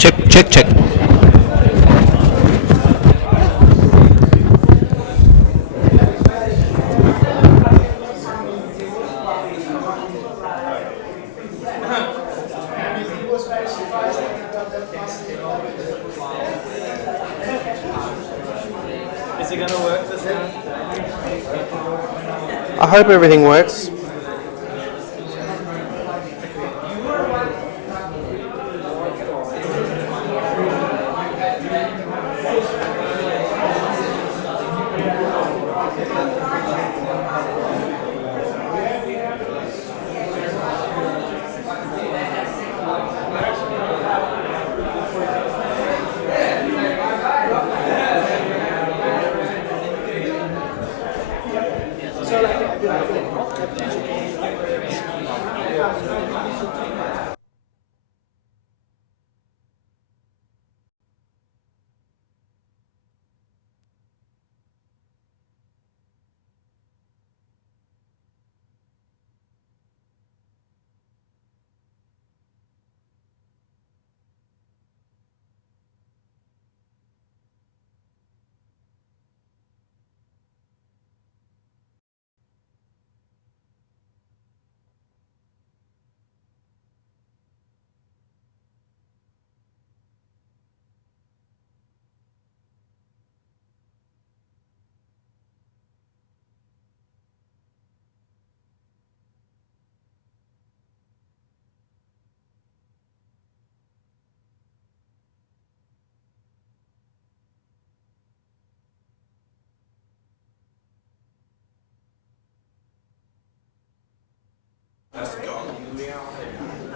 Check, check, check. Is it going to work this time? I hope everything works.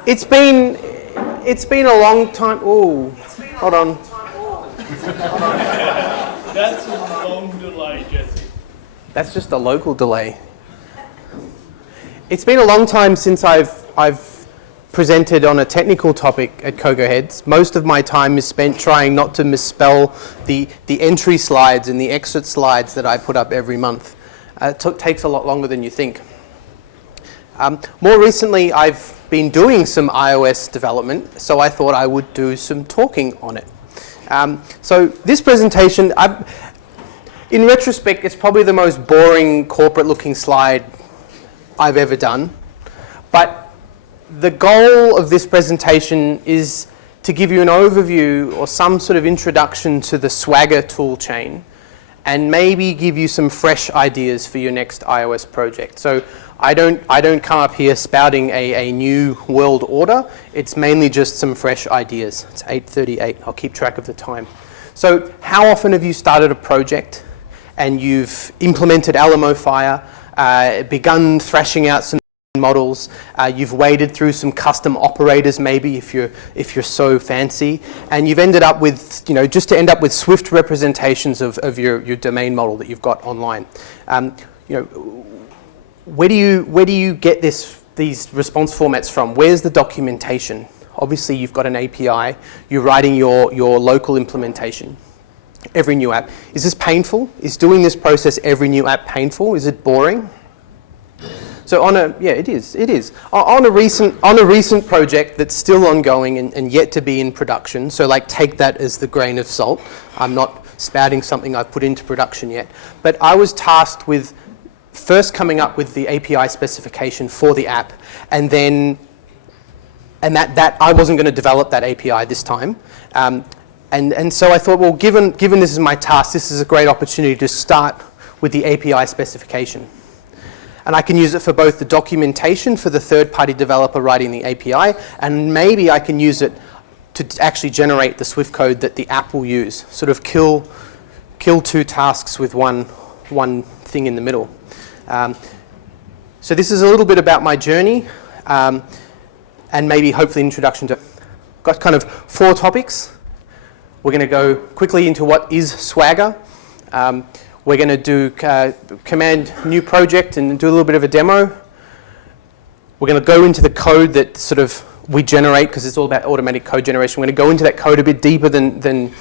It's been a long time. Oh, hold on. That's a long delay, Jesse. That's just a local delay. It's been a long time since I've presented on a technical topic at CocoaHeads. Most of my time is spent trying not to misspell the entry slides and the exit slides that I put up every month. It takes a lot longer than you think. More recently, I've been doing some iOS development, so I thought I would do some talking on it. So this presentation, in retrospect, it's probably the most boring corporate-looking slide I've ever done. But the goal of this presentation is to give you an overview or some sort of introduction to the Swagger toolchain and maybe give you some fresh ideas for your next iOS project. So I don't come up here spouting a new world order. It's mainly just some fresh ideas. It's 8:38. I'll keep track of the time. So how often have you started a project and you've implemented Alamofire, begun thrashing out some models, you've waded through some custom operators maybe if you're so fancy, and you've ended up with, just to end up with Swift representations of your domain model that you've got online. Where do you get these response formats from? Where's the documentation? Obviously, you've got an API. You're writing your local implementation. Every new app. Is this painful? Is doing this process every new app painful? Is it boring? So it is. On a recent project that's still ongoing and yet to be in production. So take that as the grain of salt. I'm not spouting something I've put into production yet. But I was tasked with first coming up with the API specification for the app, and that I wasn't going to develop that API this time, and so I thought, well, given this is my task, this is a great opportunity to start with the API specification, and I can use it for both the documentation for the third-party developer writing the API, and maybe I can use it to actually generate the Swift code that the app will use. Sort of kill two tasks with one thing in the middle. So this is a little bit about my journey, and maybe hopefully an introduction to. Got kind of 4 topics. We're going to go quickly into what is Swagger. We're going to do command new project and do a little bit of a demo. We're going to go into the code that sort of we generate, because it's all about automatic code generation. We're going to go into that code a bit deeper than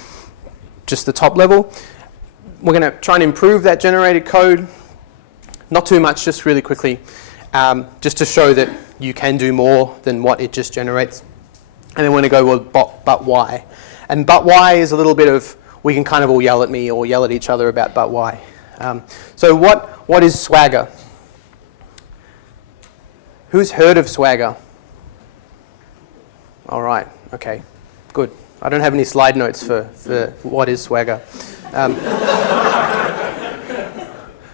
just the top level. We're going to try and improve that generated code. Not too much, just really quickly, just to show that you can do more than what it just generates. And then we're going to go, well, but why? And but why is a little bit of, we can kind of all yell at me or yell at each other about but why. So what is Swagger? Who's heard of Swagger? All right, okay, good. I don't have any slide notes for what is Swagger.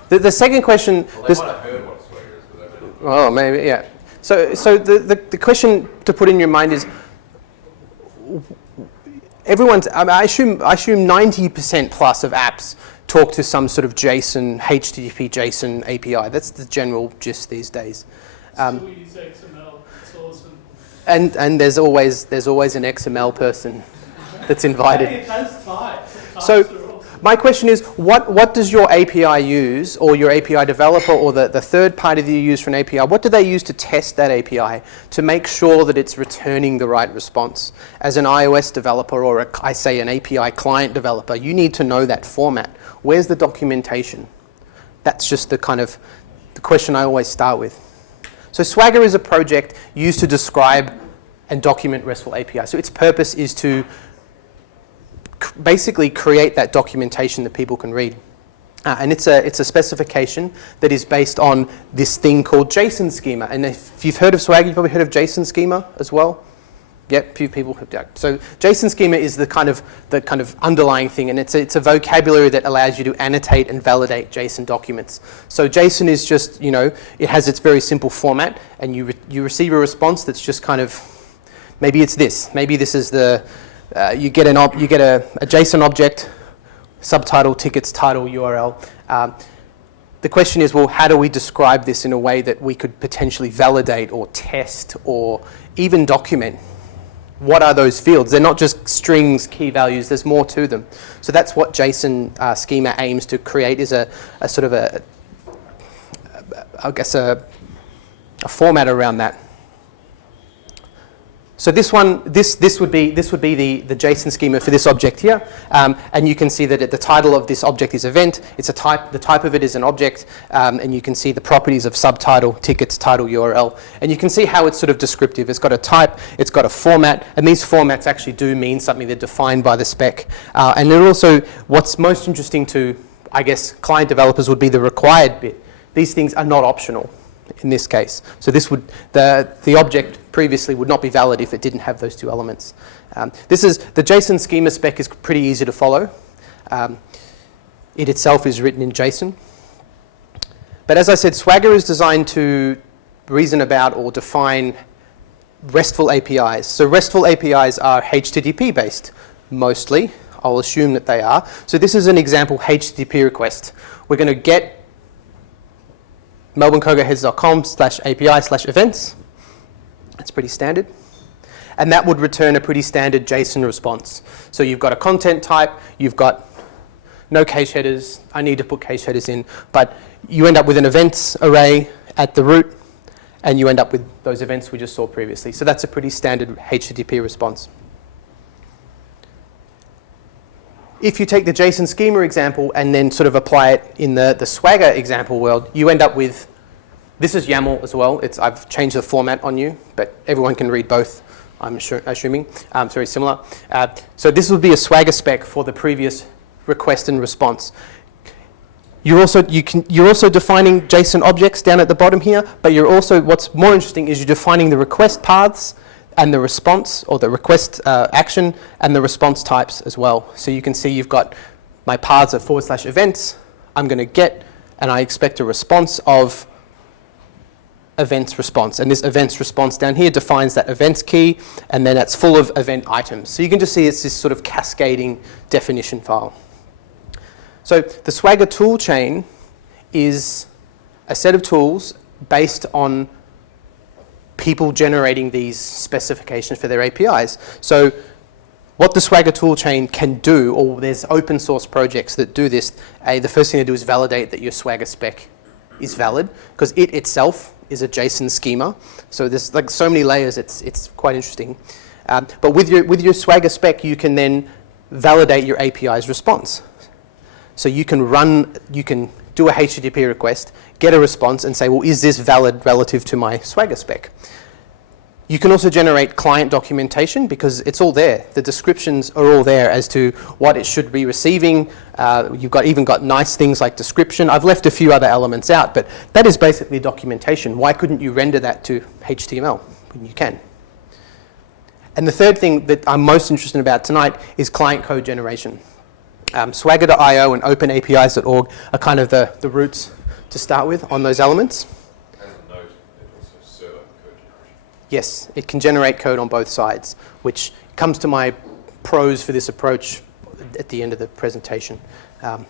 The second question... Well, they might have heard what Swagger is, but they don't know. Oh, maybe, yeah. So the question to put in your mind is, I assume 90% plus of apps talk to some sort of JSON, HTTP JSON API. That's the general gist these days. Still use XML. It's awesome. And there's always an XML person that's invited. Hey, that's tight. So my question is, what does your API use, or your API developer, or the third party that you use for an API, what do they use to test that API to make sure that it's returning the right response? As an iOS developer, or I say an API client developer, you need to know that format. Where's the documentation? That's just the question I always start with. So Swagger is a project used to describe and document RESTful API. So its purpose is to basically create that documentation that people can read. And it's a specification that is based on this thing called JSON schema. And if you've heard of Swagger, you've probably heard of JSON schema as well. Yep, few people have. So JSON schema is the kind of underlying thing, and it's a vocabulary that allows you to annotate and validate JSON documents. So JSON is just, it has its very simple format, and you receive a response that's just kind of, maybe it's this. Maybe this is you get a JSON object, subtitle, tickets, title, URL. The question is, well, how do we describe this in a way that we could potentially validate or test or even document? What are those fields? They're not just strings, key values, there's more to them. So that's what JSON schema aims to create, is a sort of a format around that. So this would be the JSON schema for this object here, and you can see that the title of this object is event. It's a type. The type of it is an object, and you can see the properties of subtitle, tickets, title, URL, and you can see how it's sort of descriptive. It's got a type, it's got a format, and these formats actually do mean something. They're defined by the spec, and then also what's most interesting to, I guess, client developers would be the required bit. These things are not optional in this case. So this would, the object previously would not be valid if it didn't have those two elements. The JSON schema spec is pretty easy to follow. It itself is written in JSON. But as I said, Swagger is designed to reason about or define RESTful APIs. So RESTful APIs are HTTP based, mostly. I'll assume that they are. So this is an example HTTP request. We're going to get melbournecocoaheads.com/API/events. That's pretty standard. And that would return a pretty standard JSON response. So you've got a content type, you've got no cache headers. I need to put cache headers in, but you end up with an events array at the root, and you end up with those events we just saw previously. So that's a pretty standard HTTP response. If you take the JSON schema example and then sort of apply it in the Swagger example world, you end up with, this is YAML as well. I've changed the format on you, but everyone can read both, I'm assuming. It's very similar. So this would be a Swagger spec for the previous request and response. You're also defining JSON objects down at the bottom here, but what's more interesting is you're defining the request paths and the response, or the request action, and the response types as well. So you can see you've got my paths are /events. I'm going to get, and I expect a response of events response. And this events response down here defines that events key, and then that's full of event items. So you can just see it's this sort of cascading definition file. So the Swagger tool chain is a set of tools based on people generating these specifications for their APIs. So what the Swagger toolchain can do, or there's open source projects that do this, the first thing they do is validate that your Swagger spec is valid, because it itself is a JSON schema. So there's like so many layers, it's quite interesting. But with your Swagger spec, you can then validate your API's response. So you can do a HTTP request, get a response, and say, well, is this valid relative to my Swagger spec? You can also generate client documentation because it's all there. The descriptions are all there as to what it should be receiving. You've even got nice things like description. I've left a few other elements out, but that is basically documentation. Why couldn't you render that to HTML when you can? And the third thing that I'm most interested about tonight is client code generation. Swagger.io and openapis.org are kind of the roots to start with on those elements. As a note, it also server code generation. Yes, it can generate code on both sides, which comes to my pros for this approach at the end of the presentation. Sorry,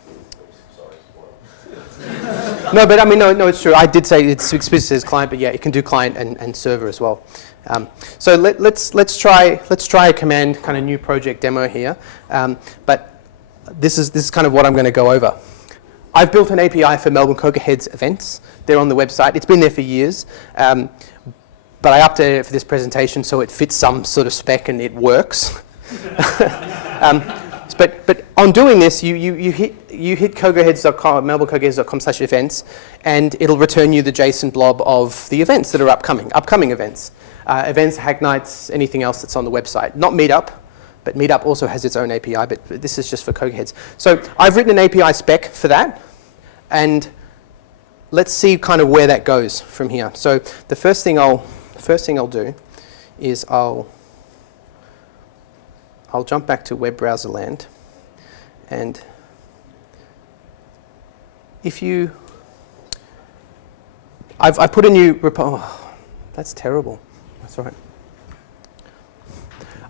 No, but I mean, no, it's true. I did say it's explicit as client, but yeah, it can do client and server as well. So let's try a command kind of new project demo here. But this is kind of what I'm going to go over. I've built an API for Melbourne CocoaHeads events. They're on the website. It's been there for years. But I updated it for this presentation so it fits some sort of spec and it works. But on doing this, you hit CocoaHeads.com, melbournecocoaheads.com/events, and it'll return you the JSON blob of the events that are upcoming events. Events, hack nights, anything else that's on the website. Not Meetup, but Meetup also has its own API, but this is just for CocoaHeads. So I've written an API spec for that, and let's see kind of where that goes from here. So the first thing I'll do is I'll jump back to web browser land, and if you, I put a new repo. Oh, that's terrible. That's all right.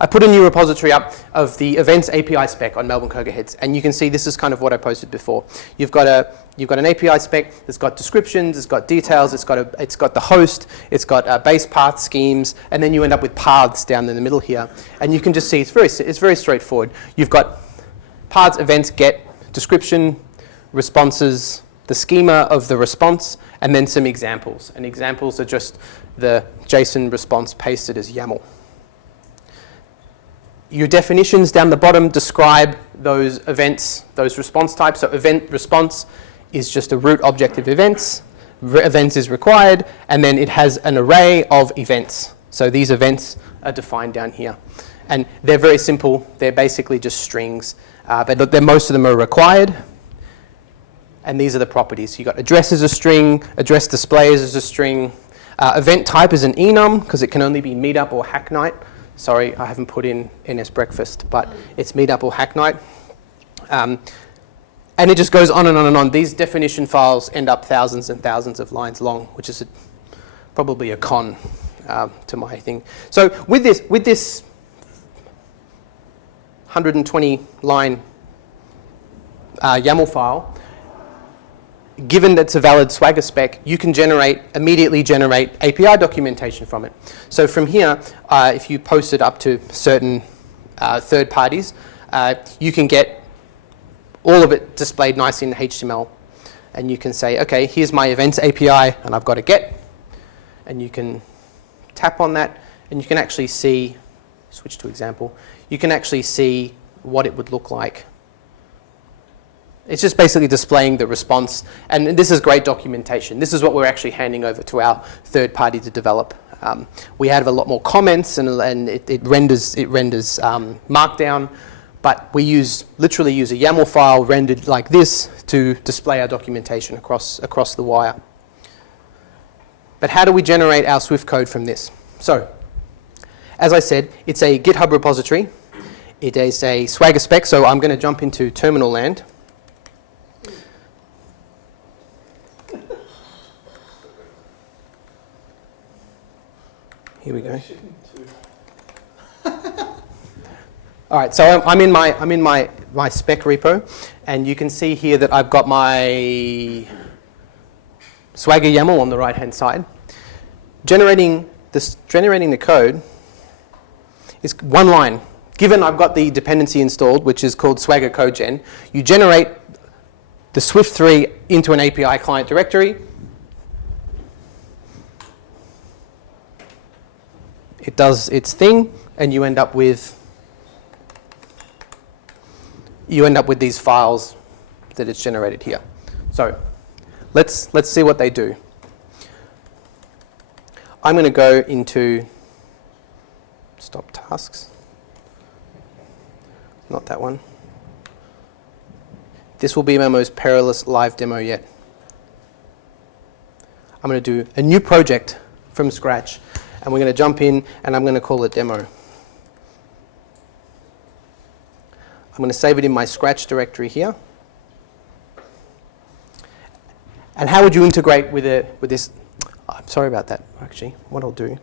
I put a new repository up of the events API spec on Melbourne CocoaHeads, and you can see this is kind of what I posted before. You've got an API spec that's got descriptions, it's got details, it's got the host, it's got base path schemes, and then you end up with paths down in the middle here. And you can just see it's very straightforward. You've got paths, events, get, description, responses, the schema of the response, and then some examples. And examples are just the JSON response pasted as YAML. Your definitions down the bottom describe those events, those response types. So event response is just a root object of events. Events is required, and then it has an array of events. So these events are defined down here. And they're very simple. They're basically just strings, but most of them are required. And these are the properties. You've got address as a string, address display as a string. Event type is an enum, because it can only be meetup or hack night. Sorry, I haven't put in NS breakfast, but it's meetup or hack night. And it just goes on and on and on. These definition files end up thousands and thousands of lines long, which is probably a con to my thing. So with this 120 line YAML file, given that it's a valid Swagger spec, you can immediately generate API documentation from it. So from here, if you post it up to certain third parties, you can get all of it displayed nicely in HTML. And you can say, okay, here's my events API, and I've got a get. And you can tap on that, and you can actually see, switch to example, you can actually see what it would look like. It's just basically displaying the response, and this is great documentation. This is what we're actually handing over to our third party to develop. We have a lot more comments, and it renders Markdown, but we literally use a YAML file rendered like this to display our documentation across the wire. But how do we generate our Swift code from this? So, as I said, it's a GitHub repository. It is a Swagger spec, so I'm going to jump into terminal land. Here we go. All right, so I'm in my spec repo, and you can see here that I've got my Swagger YAML on the right-hand side. Generating the code is one line. Given I've got the dependency installed, which is called Swagger Code Gen, you generate the Swift 3 into an API client directory. It does its thing, and you end up with these files that it's generated here. So let's see what they do. I'm going to go into Stop tasks. Not that one. This will be my most perilous live demo yet. I'm going to do a new project from scratch, and we're going to jump in, and I'm going to call it demo. I'm going to save it in my Scratch directory here. And how would you integrate with this? I'm sorry about that, actually. What I'll do